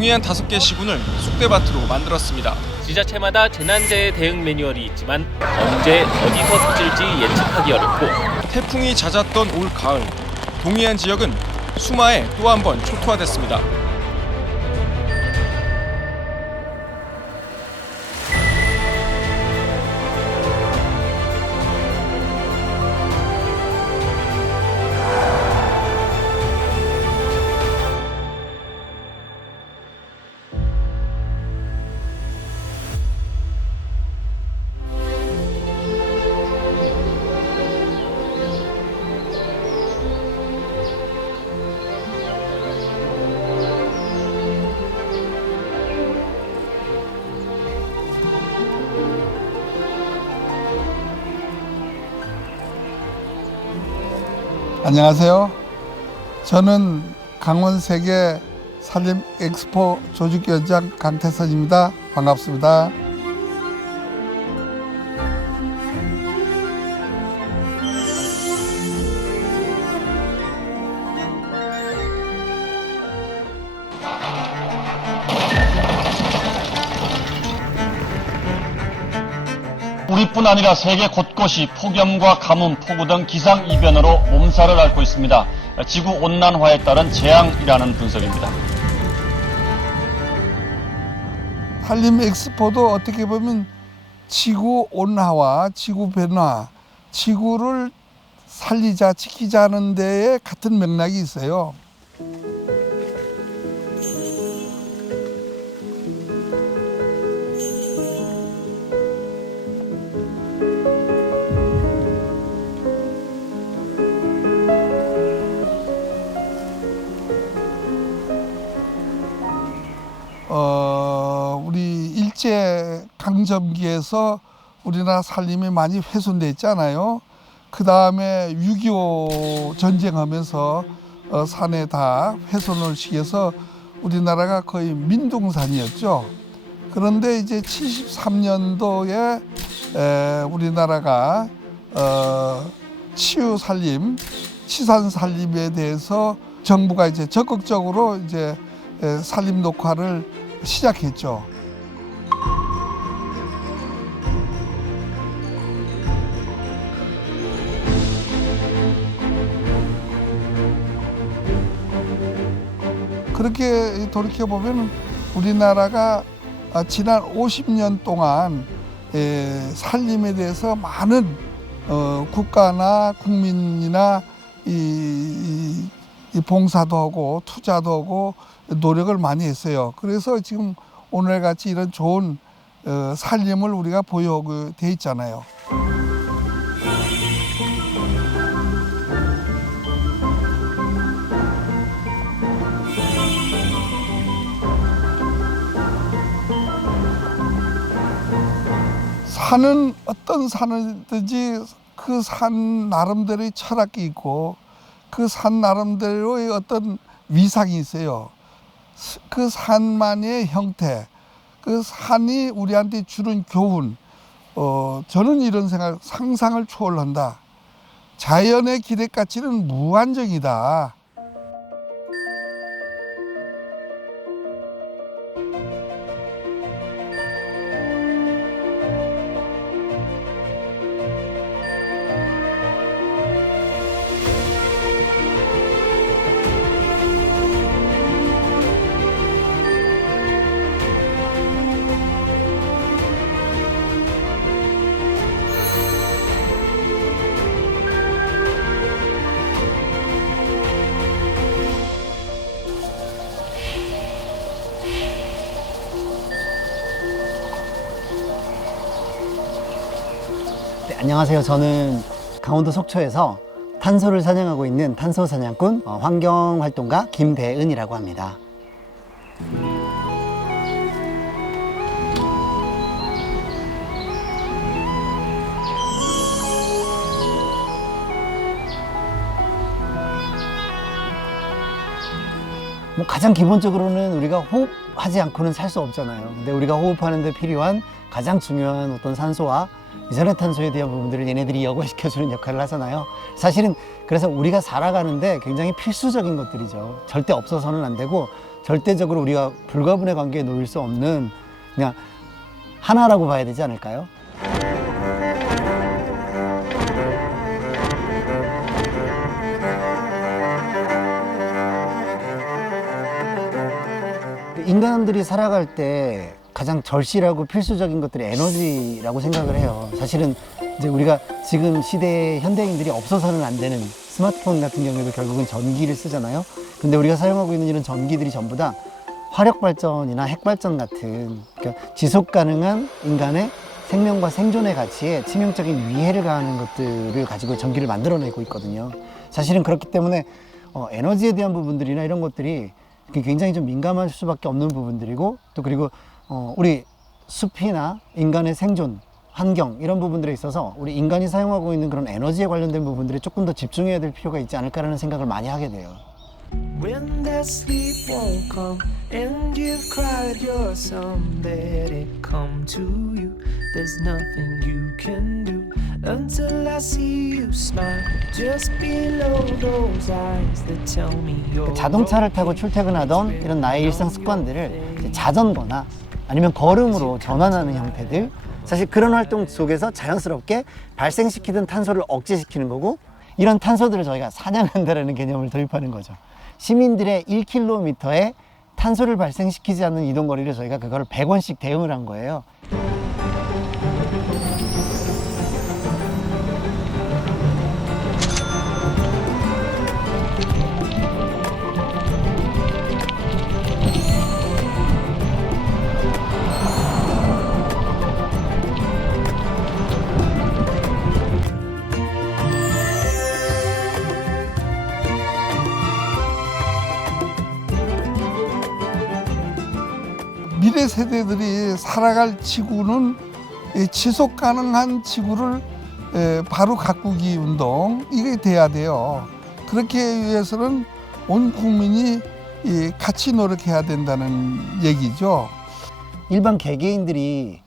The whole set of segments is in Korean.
동해안 다섯 개 시군을 쑥대밭으로 만들었습니다. 지자체마다 재난재해 대응 매뉴얼이 있지만 언제 어디서 터질지 예측하기 어렵고 태풍이 잦았던 올 가을, 동해안 지역은 수마에 또 한 번 초토화됐습니다. 안녕하세요. 저는 강원 세계 산림 엑스포 조직위원장 강태선입니다. 반갑습니다. 우리뿐 아니라 세계 곳곳이 폭염과 가뭄, 폭우 등 기상 이변으로 몸살을 앓고 있습니다. 지구 온난화에 따른 재앙이라는 분석입니다. 산림 엑스포도 어떻게 보면 지구 온화와 지구 변화, 지구를 살리자, 지키자는 데에 같은 맥락이 있어요. 강점기에서 우리나라 살림이 많이 훼손돼 있잖아요. 그 다음에 6.25 전쟁하면서 어, 산에 다 훼손을 시켜서 우리나라가 거의 민둥산이었죠. 그런데 이제 73년도에 에, 우리나라가 어, 치유 살림, 치산 살림에 대해서 정부가 이제 적극적으로 이제 에, 살림 녹화를 시작했죠. 그렇게 돌이켜 보면 우리나라가 아, 지난 50년 동안 에, 살림에 대해서 많은 어, 국가나 국민이나 봉사도 하고 투자도 하고 노력을 많이 했어요. 그래서 지금 오늘 같이 이런 좋은 어, 살림을 우리가 보유하고 돼 있잖아요. 산은 어떤 산이든지 그 산 나름대로의 철학이 있고 그 산 나름대로의 어떤 위상이 있어요. 그 산만의 형태, 그 산이 우리한테 주는 교훈, 어, 저는 이런 생각, 상상을 초월한다. 자연의 기대 가치는 무한정이다. 네, 안녕하세요. 저는 강원도 속초에서 탄소를 사냥하고 있는 탄소 사냥꾼 어, 환경활동가 김대은이라고 합니다. 뭐 가장 기본적으로는 우리가 호흡하지 않고는 살 수 없잖아요. 근데 우리가 호흡하는 데 필요한 가장 중요한 어떤 산소와 이산화탄소에 대한 부분들을 얘네들이 여과시켜주는 역할을 하잖아요. 사실은 그래서 우리가 살아가는데 굉장히 필수적인 것들이죠. 절대 없어서는 안 되고 절대적으로 우리가 불가분의 관계에 놓일 수 없는 그냥 하나라고 봐야 되지 않을까요? 인간들이 살아갈 때 가장 절실하고 필수적인 것들이 에너지라고 생각을 해요. 사실은 이제 우리가 지금 시대의 현대인들이 없어서는 안 되는 스마트폰 같은 경우에도 결국은 전기를 쓰잖아요. 근데 우리가 사용하고 있는 이런 전기들이 전부 다 화력 발전이나 핵 발전 같은 그러니까 지속 가능한 인간의 생명과 생존의 가치에 치명적인 위해를 가하는 것들을 가지고 전기를 만들어내고 있거든요. 사실은 그렇기 때문에 어, 에너지에 대한 부분들이나 이런 것들이 굉장히 좀 민감할 수밖에 없는 부분들이고 또 그리고 어, 우리 숲이나 인간의 생존 환경 이런 부분들에 있어서 우리 인간이 사용하고 있는 그런 에너지에 관련된 부분들에 조금 더 집중해야 될 필요가 있지 않을까라는 생각을 많이 하게 돼요. When that sleep won't come and you've cried your son, let it come to you. There's nothing you can do until I see you smile just below those eyes that tell me you're. 그 자동차를 타고 출퇴근하던 이런 나의 일상 습관들을 이제 자전거나 아니면 걸음으로 전환하는 형태들 사실 그런 활동 속에서 자연스럽게 발생시키던 탄소를 억제시키는 거고 이런 탄소들을 저희가 사냥한다라는 개념을 도입하는 거죠. 시민들의 1km에 탄소를 발생시키지 않는 이동 거리를 저희가 그거를 100원씩 대응을 한 거예요. 미래 세대들이 살아갈 지구는 이 지속 가능한 지구를 에, 바로 가꾸기 운동 이게 돼야 돼요. 그렇게 위해서는 온 국민이 이 같이 노력해야 된다는 얘기죠. 일반 개개인들이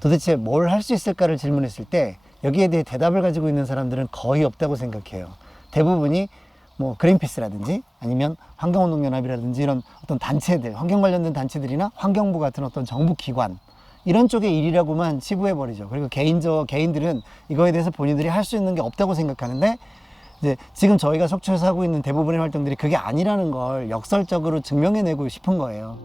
도대체 뭘 할 수 있을까를 질문했을 때 여기에 대해 대답을 가지고 있는 사람들은 거의 없다고 생각해요. 대부분이 뭐 그린피스라든지 아니면 환경운동연합이라든지 이런 어떤 단체들, 환경 관련된 단체들이나 환경부 같은 어떤 정부 기관 이런 쪽의 일이라고만 치부해 버리죠. 그리고 개인적 개인들은 이거에 대해서 본인들이 할 수 있는 게 없다고 생각하는데 이제 지금 저희가 속초에서 하고 있는 대부분의 활동들이 그게 아니라는 걸 역설적으로 증명해내고 싶은 거예요.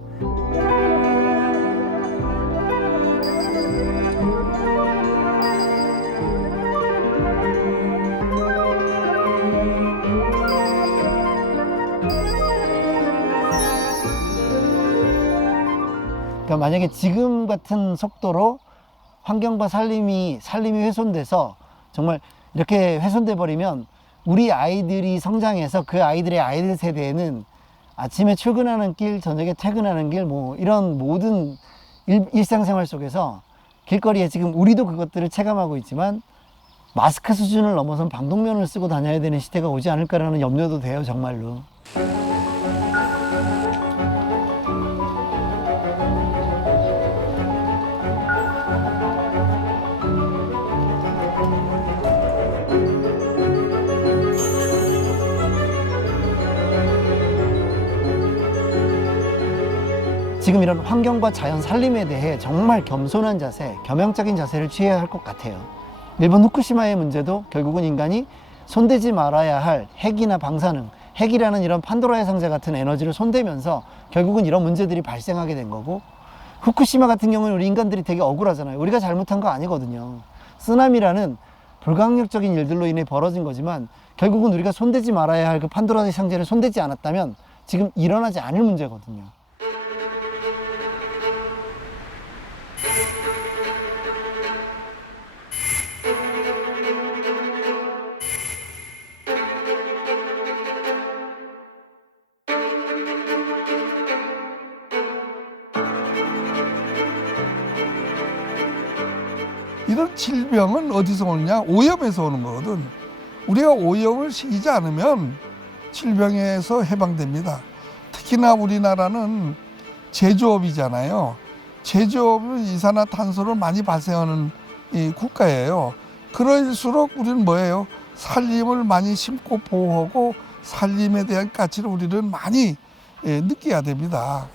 그러니까 만약에 지금 같은 속도로 환경과 산림이 산림이 훼손돼서 정말 이렇게 훼손돼 버리면 우리 아이들이 성장해서 그 아이들의 아이들 세대에는 아침에 출근하는 길, 저녁에 퇴근하는 길, 뭐 이런 모든 일, 일상생활 속에서 길거리에 지금 우리도 그것들을 체감하고 있지만 마스크 수준을 넘어선 방독면을 쓰고 다녀야 되는 시대가 오지 않을까라는 염려도 돼요, 정말로. 지금 이런 환경과 자연 살림에 대해 정말 겸손한 자세, 겸양적인 자세를 취해야 할 것 같아요. 일본 후쿠시마의 문제도 결국은 인간이 손대지 말아야 할 핵이나 방사능, 핵이라는 이런 판도라의 상자 같은 에너지를 손대면서 결국은 이런 문제들이 발생하게 된 거고 후쿠시마 같은 경우는 우리 인간들이 되게 억울하잖아요. 우리가 잘못한 거 아니거든요. 쓰나미라는 불강력적인 일들로 인해 벌어진 거지만 결국은 우리가 손대지 말아야 할 그 판도라의 상자를 손대지 않았다면 지금 일어나지 않을 문제거든요. 이런 질병은 어디서 오느냐? 오염에서 오는 거거든. 우리가 오염을 시키지 않으면 질병에서 해방됩니다. 특히나 우리나라는 제조업이잖아요. 제조업은 이산화탄소를 많이 발생하는 이 국가예요. 그럴수록 우리는 뭐예요? 살림을 많이 심고 보호하고 살림에 대한 가치를 우리는 많이 예, 느껴야 됩니다.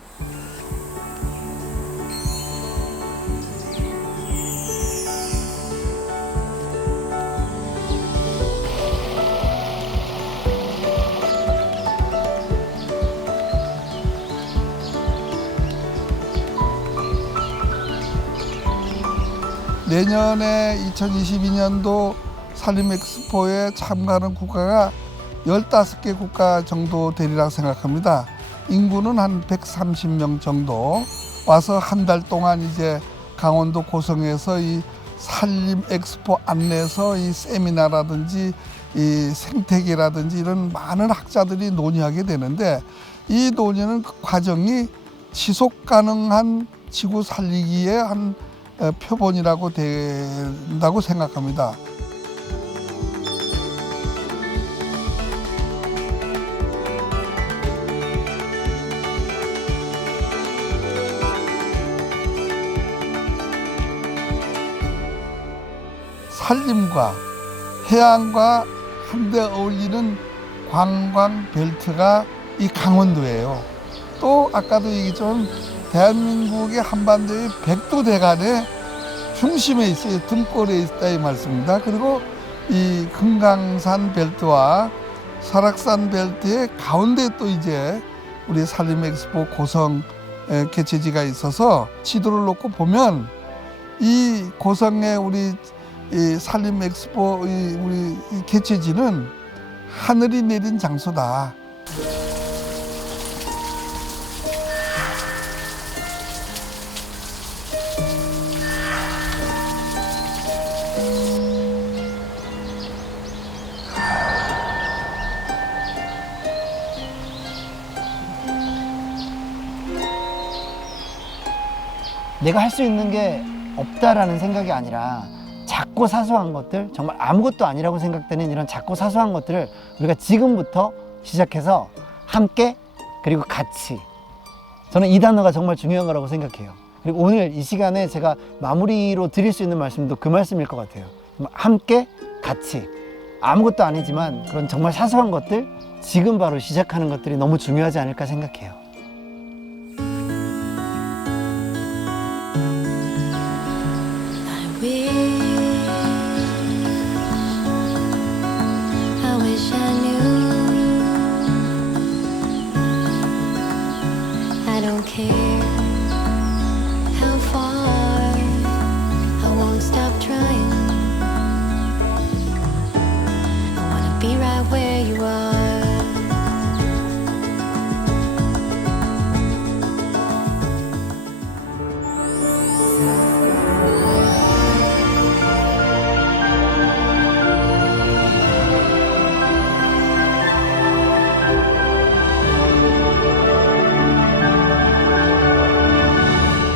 내년에 2022년도 산림 엑스포에 참가하는 국가가 15개 국가 정도 되리라 생각합니다. 인구는 한 130명 정도 와서 한 달 동안 이제 강원도 고성에서 이 산림 엑스포 안내서 이 세미나라든지 이 생태계라든지 이런 많은 학자들이 논의하게 되는데 이 논의는 그 과정이 지속 가능한 지구 살리기의 한 어, 표본이라고 된다고 생각합니다. 산림과 해양과 한데 어울리는 관광 벨트가 이 강원도예요. 또 아까도 얘기했지만 대한민국의 한반도의 백두대간의 중심에 있어요. 등골에 있다 이 말씀입니다. 그리고 이 금강산 벨트와 설악산 벨트의 가운데 또 이제 우리 산림 엑스포 고성 에, 개최지가 있어서 지도를 놓고 보면 이 고성의 우리 이 산림 엑스포 이 우리 이 개최지는 하늘이 내린 장소다. 내가 할 수 있는 게 없다라는 생각이 아니라 작고 사소한 것들 정말 아무것도 아니라고 생각되는 이런 작고 사소한 것들을 우리가 지금부터 시작해서 함께 그리고 같이 저는 이 단어가 정말 중요한 거라고 생각해요. 그리고 오늘 이 시간에 제가 마무리로 드릴 수 있는 말씀도 그 말씀일 것 같아요. 함께 같이 아무것도 아니지만 그런 정말 사소한 것들 지금 바로 시작하는 것들이 너무 중요하지 않을까 생각해요.